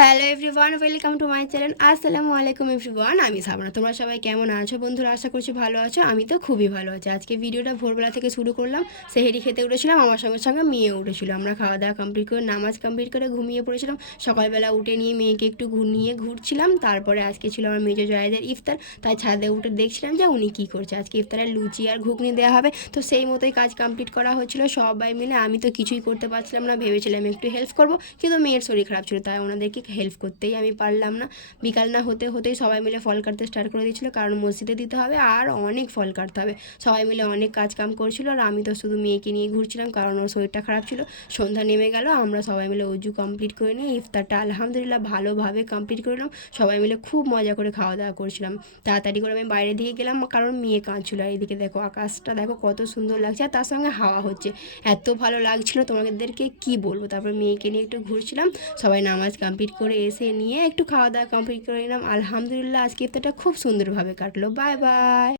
Hello everyone, welcome to my channel. আসসালামু আলাইকুম everyone, আমি সাবনা। তোমরা সবাই কেমন আছো বন্ধুরা? আশা করছি ভালো আছো। আমি তো খুবই ভালো আছি। আজকে ভিডিওটা ভোরবেলা থেকে শুরু করলাম। সেহেরি খেতে উঠেছিলাম, আমার সঙ্গে সঙ্গে মেয়ে উঠেছিল। আমরা খাওয়া দাওয়া কমপ্লিট করে নামাজ কমপ্লিট করে ঘুমিয়ে পড়েছিলাম। সকালবেলা উঠে নিয়ে মেয়েকে একটু নিয়ে ঘুরছিলাম। তারপরে আজকে ছিল আমার মেজো জয়েদের ইফতার, তাই ছাদে উঠে দেখছিলাম যে উনি কী করছে। আজকে ইফতারে লুচি আর ঘুগনি দেওয়া হবে, তো সেই মতোই কাজ কমপ্লিট করা হচ্ছিলো সবাই মিলে। আমি তো কিছুই করতে পারছিলাম না, ভেবেছিলাম একটু হেল্প করবো, কিন্তু মেয়ের শরীর খারাপ ছিল, তাই ওনাদেরকে হেল্প করতেই আমি পারলাম না। বিকাল না হতে হতেই সবাই মিলে ফল কাটতে স্টার্ট করে দিয়েছিলো, কারণ মসজিদে দিতে হবে আর অনেক ফল কাটতে হবে। সবাই মিলে অনেক কাজ কাম করছিল, আর আমি তো শুধু মেয়েকে নিয়ে ঘুরছিলাম, কারণ ওর শরীরটা খারাপ ছিল। সন্ধ্যা নেমে গেল, আমরা সবাই মিলে অজু কমপ্লিট করে নিয়ে ইফতারটা আলহামদুলিল্লাহ ভালোভাবে কমপ্লিট করলাম। সবাই মিলে খুব মজা করে খাওয়া দাওয়া করছিলাম। তাড়াতাড়ি করে আমি বাইরের দিকে গেলাম, কারণ মেয়ে কাঁদছিল। আর এদিকে দেখো আকাশটা দেখো কত সুন্দর লাগছে, আর তার সঙ্গে হাওয়া হচ্ছে, এত ভালো লাগছিল তোমাদেরকে কি বলবো। তারপর মেয়েকে নিয়ে একটু ঘুরছিলাম। সবাই নামাজ কমপ্লিট করে এসে নিয়ে একটু খাওয়া দাওয়া কমপ্লিট করে নিলাম। আলহামদুলিল্লাহ আজকে ইফতারটা খুব সুন্দরভাবে কাটলো। Bye bye.